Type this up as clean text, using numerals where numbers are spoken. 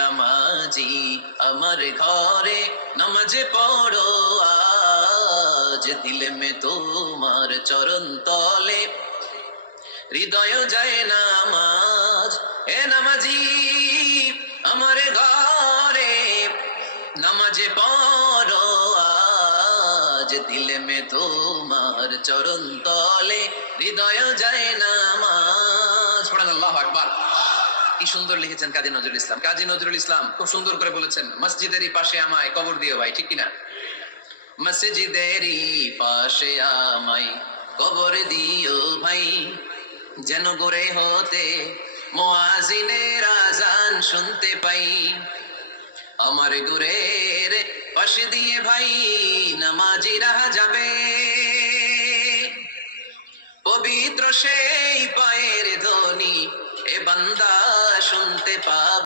নামাজি আমার ঘরে নামাজে পড়ো আজ, দিলে মে তোমার চরণ তলে হৃদয় যায় নামাজ। এ নামাজি আমার ঘরে নামাজে পড়ো আজ, দিলে মে তোমার চরণ তলে হৃদয় যায় নামাজ। পড়েন আল্লাহু আকবার। কি সুন্দর লিখেছেন কাজী নজরুল ইসলাম। কাজী নজরুল ইসলাম খুব সুন্দর করে বলেছেন, মসজিদেরই পাশে আমায় কবর দিও ভাই, ঠিক কিনা? মসজিদেরই পাশে আমায় কবর দিও ভাই, যেন গোরে হতে মুয়াজ্জিনের আযান শুনতে পাই। আমার গুরের পাশে দিয়ে ভাই নামাজিরা যাবে, পবিত্র সেই পায়ের ধ্বনি এ বান্দা শুনতে পাবে।